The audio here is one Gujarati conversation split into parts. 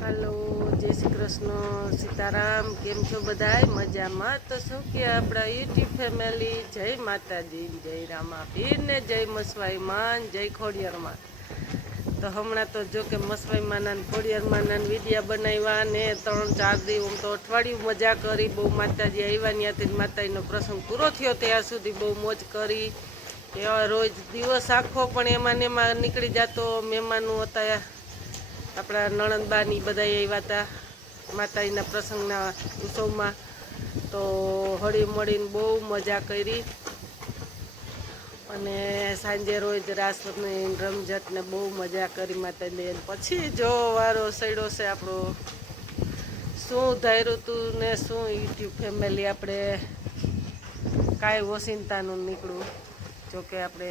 हेलो जय श्री कृष्ण सीताराम केम छो बधाय मजा में तो शू के अपना यूट्यूब फैमिली जय माताजी जय रामापीर ने जय मसवाई मान जय खोड़ियार मान। तो हमणा तो जो के मसवाई माना खोड़ियार माना विडिया बनाव्या ने 3-4 दी हम तो अठवाडियु मजा करी बहु माताजी आव्या त्याथी माताजीनो प्रसंग पूरो थयो त्यार सुधी बहु मोज करी। रोज दिवस आखो पण एमां ने एमां निकळी जातो। मेहमानो हता अपना नणंदबानी बधाई आव्या हता माताजीना प्रसंगना उत्सवमां। तो हળી મળીને बहु मजा करी અને સાંજે રોજ રાસને રમઝટ ને બહુ મજા કરી માતાજી પછી જો વારો સડ્યો છે આપણો શું ધાર્યું તું ને શું યુટ્યુબ ફેમિલી આપણે કાંઈ ઓસિંતાનું નીકળ્યું। જોકે આપણે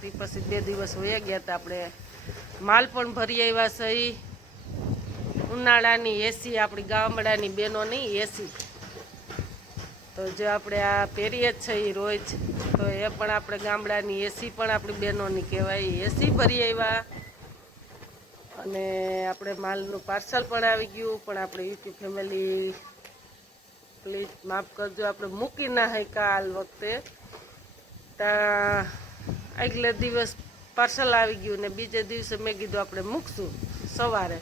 તે પછી 2 દિવસ વયા ગયા હતા આપણે માલ પણ ભરી આવ્યા સહી ઉનાળાની એસી આપણી ગામડાની બહેનોની એસી। તો જો આપણે આ પહેરીએ જ છે રોજ તો એ પણ આપણે ગામડાની એસી પણ આપણી બહેનોની કહેવાય એસી ભરી આવ્યા। અને આપણે માલનું પાર્સલ પણ આવી ગયું પણ આપણે યુટ્યુબ ફેમિલી પ્લીઝ માફ કરજો આપણે મૂકી ના શક્યા હાલ વખતે આગલે દિવસ પાર્સલ આવી ગયું ને બીજે દિવસે મેં કીધું આપણે મૂકશું સવારે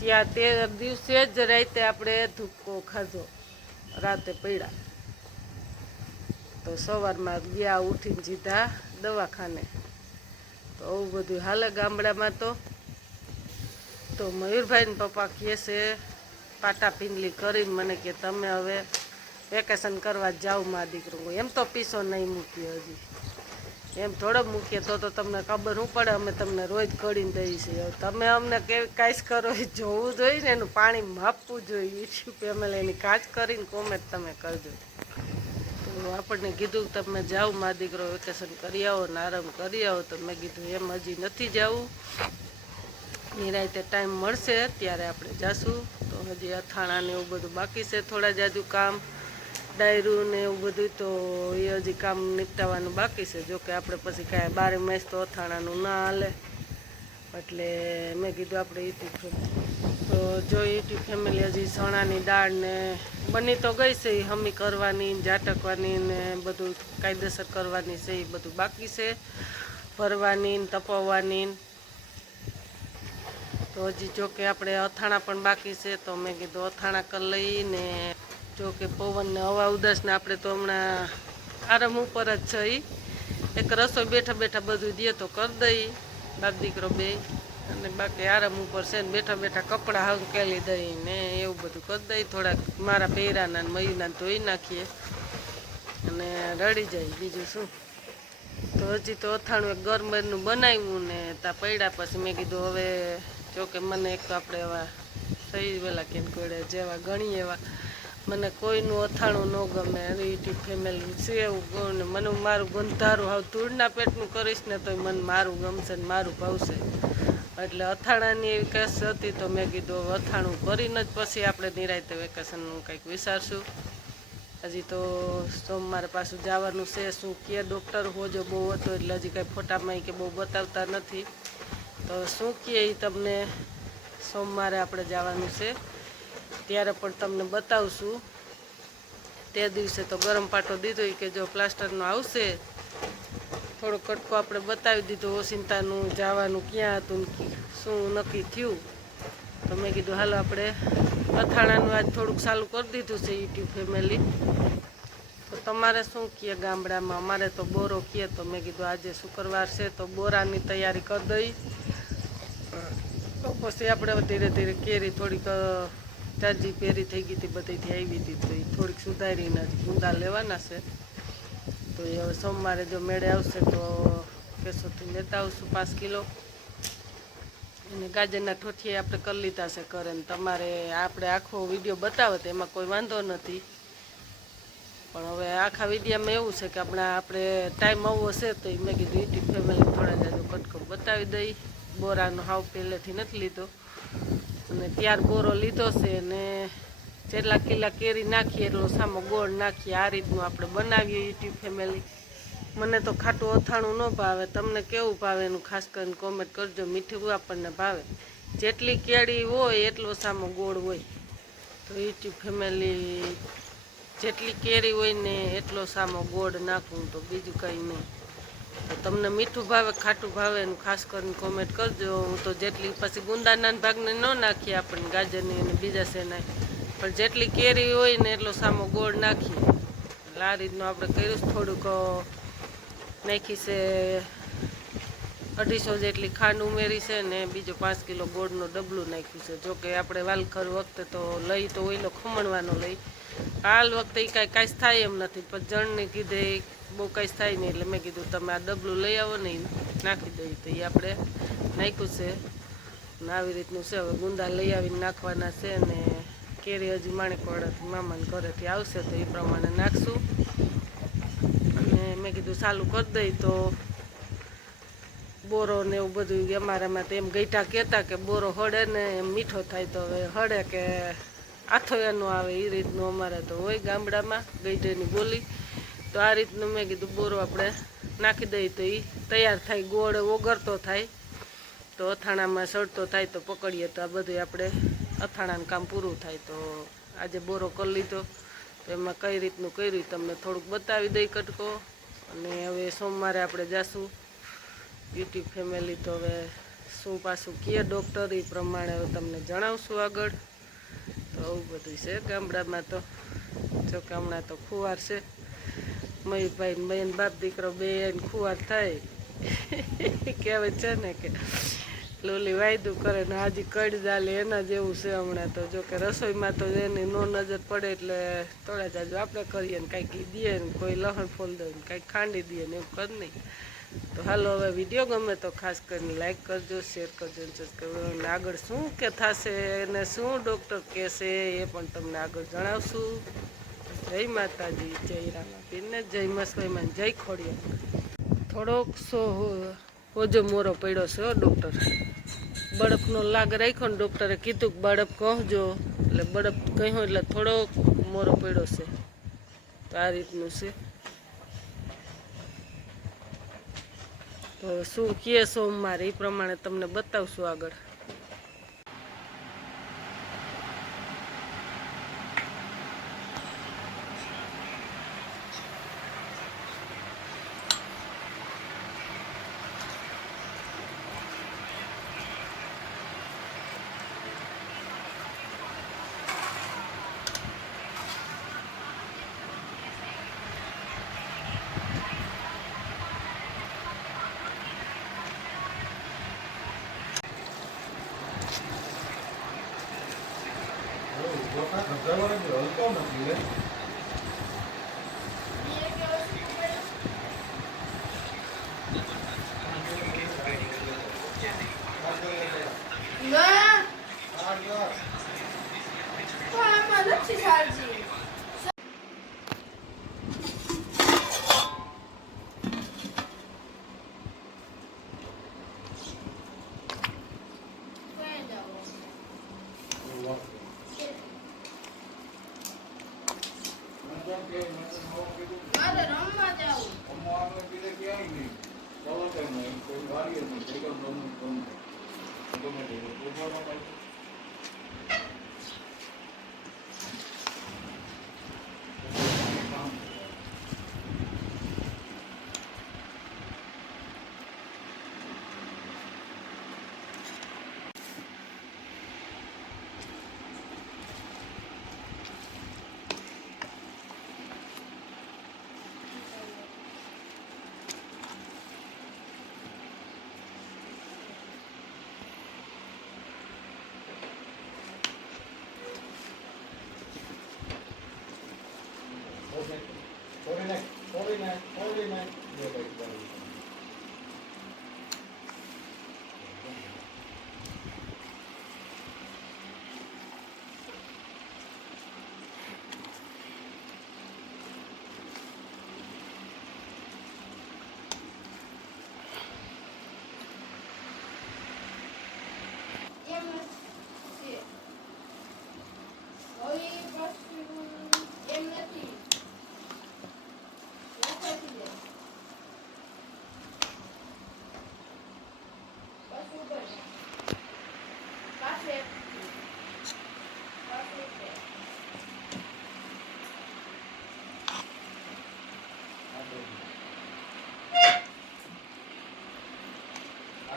ત્યાં તે દિવસે જ રાતે આપણે ધુક્કો ખાધો રાતે પડ્યા। તો સવારમાં ગયા ઉઠીને સીધા દવાખાને। તો આવું બધું હાલે ગામડામાં। તો મયુરભાઈ ને પપ્પા કહે છે પાટા પીંડલી કરીને મને કે તમે હવે વેકેશન કરવા જાઓ માં દીકરો એમ તો પીસો નહીં મૂકીએ હજી એમ થોડો મૂકીએ તો તમને ખબર શું પડે અમે તમને રોજ કડીને દઈએ છીએ તમે અમને કાંઈ કરો એ જોવું જોઈએ ને એનું પાણી માપવું જોઈએ યુટ્યુબ ફેમિલી એની કાચ કરીને કોમેન્ટ તમે કરજો। તો આપણને કીધું તમે જાઓ મા દીકરો વેકેશન કરી આવો ને આરામ કરી આવો તો મેં કીધું એમ હજી નથી જવું નિરાંતે ટાઈમ મળશે ત્યારે આપણે જાશું। તો હજી અથાણા ને એવું બધું બાકી છે થોડા જાજુ કામ ડાયરું ને એવું બધું તો એ હજી કામ નિપટાવવાનું બાકી છે। જોકે આપણે પછી કાંઈ 12 માસ તો અથાણાનું ના હાલે એટલે મેં કીધું આપણે યુટ્યુબ તો જો યુટ્યુબ ફેમિલી હજી ચણાની દાળ ને બની તો ગઈ છે હમી કરવાની ઝાટકવાની ને બધું કાયદેસર કરવાની છે એ બધું બાકી છે ભરવાની ને તપવવાની। તો હજી જોકે આપણે અથાણા પણ બાકી છે તો મેં કીધું અથાણા કરી લઈને જોકે પવન ને હવા ઉદાસને આપણે તો હમણાં આરામ ઉપર જ છે એક રસોઈ બેઠા બેઠા બધું દે તો કરી દઈ બાપ દીકરો બે અને બાકી આરામ ઉપર છે ને બેઠા બેઠા કપડાં હંકેલી દઈ ને એવું બધું કરી દઈ થોડાક મારા પહેરાના ને મયુના ધોઈ નાખીએ અને રડી જાય બીજું શું। તો હજી તો અથાણું એક ગરમરનું બનાવ્યું ને ત્યાં પડ્યા પછી મેં કીધું હવે જોકે મને એક તો આપણે એવા સહી વેલા કેમ કોડે જેવા ગણી એવા મને કોઈનું અથાણું ન ગમે યુટ્યુબ ફેમિલી સેવ ગણ ને મને મારું ગંધારું હાવ ધૂળના પેટનું કરીશ ને તો મને મારું ગમશે ને મારું ભાવશે એટલે અથાણાની એવી કેસ હતી તો મેં કીધું અથાણું કરીને જ પછી આપણે નિરાંતે વેકેશનનું કંઈક વિચારશું। હજી તો સોમવારે પાછું જવાનું છે શું કે ડૉક્ટર હોજો બહુ હતો એટલે હજી કાંઈ ફોટામાં કે બહુ બતાવતા નથી તો શું કહે એ તમને સોમવારે આપણે જવાનું છે ત્યારે પણ તમને બતાવશું। તે દિવસે તો ગરમ પાટો દીધો કે જો પ્લાસ્ટરનો આવશે થોડો કટકો આપણે બતાવી દીધો ઓસિંતાનું જવાનું ક્યાં હતું ને શું નક્કી થયું તો મેં કીધું હાલો આપણે અથાણાનું આજ થોડુંક ચાલુ કરી દીધું છે યુટ્યુબ ફેમિલી। તો તમારે શું કહે ગામડામાં અમારે તો બોરો કહે તો મેં કીધું આજે શુક્રવાર છે તો બોરાની તૈયારી કરી દઈ તો પછી આપણે ધીરે ધીરે કેરી થોડીક તાજી પેરી થઈ ગઈ હતી બધીથી આવી હતી તો એ થોડીક સુધારીને ગુંદા લેવાના છે તો એ હવે સોમવારે જો મેળે આવશે તો કેશોથી લેતા આવશું 5 કિલો અને ગાજરના ઠોઠિયા આપણે કરી લીધા છે કરે ને તમારે આપણે આખો વિડીયો બતાવે તો એમાં કોઈ વાંધો નથી પણ હવે આખા વિડીયોમાં એવું છે કે આપણે ટાઈમ આવવો છે તો એ મેં કીધું યુટ્યુબ ફેમિલી થોડા જાજો કટકો બતાવી દઈ। બોરાનો હાવ પહેલેથી નથી લીધો અને ત્યાર બોરો લીધો છે ને જેટલા કિલ્લા કેરી નાખીએ એટલો સામો ગોળ નાખીએ આ રીતનું આપણે બનાવીએ યુટ્યુબ ફેમિલી। મને તો ખાટું અથાણું ન ભાવે તમને કેવું ભાવે એનું ખાસ કરીને કોમેન્ટ કરજો મીઠું આપણને ભાવે જેટલી કેળી હોય એટલો સામો ગોળ હોય. તો યુટ્યુબ ફેમિલી જેટલી કેરી હોય ને એટલો સામો ગોળ નાખવું, તો બીજું કંઈ નહીં. તો તમને મીઠું ભાવે ખાટું ભાવે એનું ખાસ કરીને કોમેન્ટ કરજો. હું તો જેટલી પછી ગુંદાના ભાગને ન નાખીએ આપણે ગાજરની અને બીજા શેના, પણ જેટલી કેરી હોય ને એટલો સામો ગોળ નાખીએ. એટલે આ રીતનું આપણે કર્યું. થોડુંક નાખી છે 250 જેટલી ખાંડ ઉમેરી છે ને બીજો 5 કિલો ગોળનું ડબલું નાખ્યું છે. જોકે આપણે વાલખર વખતે તો લઈ તો ઓઈલો ખમણવાનો લઈ, હાલ વખતે એ કાંઈ થાય એમ નથી. પણ જણને કીધે બહુ કાંઈ થાય નહીં, એટલે મેં કીધું તમે આ ડબલું લઈ આવો ને નાખી દઈએ. તો એ આપણે નાખ્યું છે ને આવી રીતનું છે. હવે ગુંદા લઈ આવીને નાખવાના છે ને કેરી હજી માણેકવાડાથી મામાને ઘરેથી આવશે તો એ પ્રમાણે નાખશું. અને મેં કીધું ચાલુ કરી દઈ તો બોરો ને એવું બધું અમારામાં તો એમ ગઈઠા કહેતા કે બોરો હળે ને એમ મીઠો થાય. તો હવે હળે કે આથો એનો આવે એ રીતનું અમારે તો હોય ગામડામાં ગઈઢેની બોલી. તો આ રીતનું મેં કીધું બોરો આપણે નાખી દઈએ તો એ તૈયાર થાય. ગોળ ઓગળતો થાય તો અથાણામાં સડતો થાય તો પકડીએ તો આ બધું આપણે અથાણાનું કામ પૂરું થાય. તો આજે બોરો કરી લીધો તો એમાં કઈ રીતનું કર્યું તમને થોડુંક બતાવી દઈ કટકો. અને હવે સોમવારે આપણે જાશું યુટ્યુબ ફેમિલી. તો હવે શું પાછું કહે ડૉક્ટર એ પ્રમાણે હવે તમને જણાવશું આગળ. તો આવું બધું છે ગામડામાં. તો જોકે હમણાં તો ખુવાર છે, મયુરભાઈ ને બેન બાપ દીકરો બેન ખુવાર થાય કહેવાય છે ને કે લોલી વાયદું કરે ને હાજી કડી દાલે એના જેવું છે હમણાં. તો જોકે રસોઈમાં તો એની નો નજર પડે એટલે થોડા જાજુ આપણે કરીએ ને કાંઈક દઈએ ને કોઈ લહણ ફોલ દઈએ ને કાંઈક ખાંડી દઈએ ને એવું કરી નહીં. તો હાલો હવે વિડીયો ગમે તો ખાસ કરીને લાઈક કરજો, શેર કરજો ને સબસ્ક્રાઈબ કરજો. અને આગળ શું કે થશે અને શું ડૉક્ટર કહેશે એ પણ તમને આગળ જણાવશું. જય માતાજી, જય રામાપીરને, જય મસવાઈમાં, જય ખોડિયાર. થોડોક ઓજો મોરો પડ્યો છે ડૉક્ટર. બળફનો લાગ રાખ્યો ને ડૉક્ટરે કીધું કે બળફ કહજો, એટલે બળફ કહ્યું એટલે થોડોક મોરો પડ્યો છે. તો આ રીતનું છે. તો શું કહે સોમવારે એ પ્રમાણે તમને બતાવશું આગળ.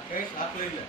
કઈશ હાથ લઈ લે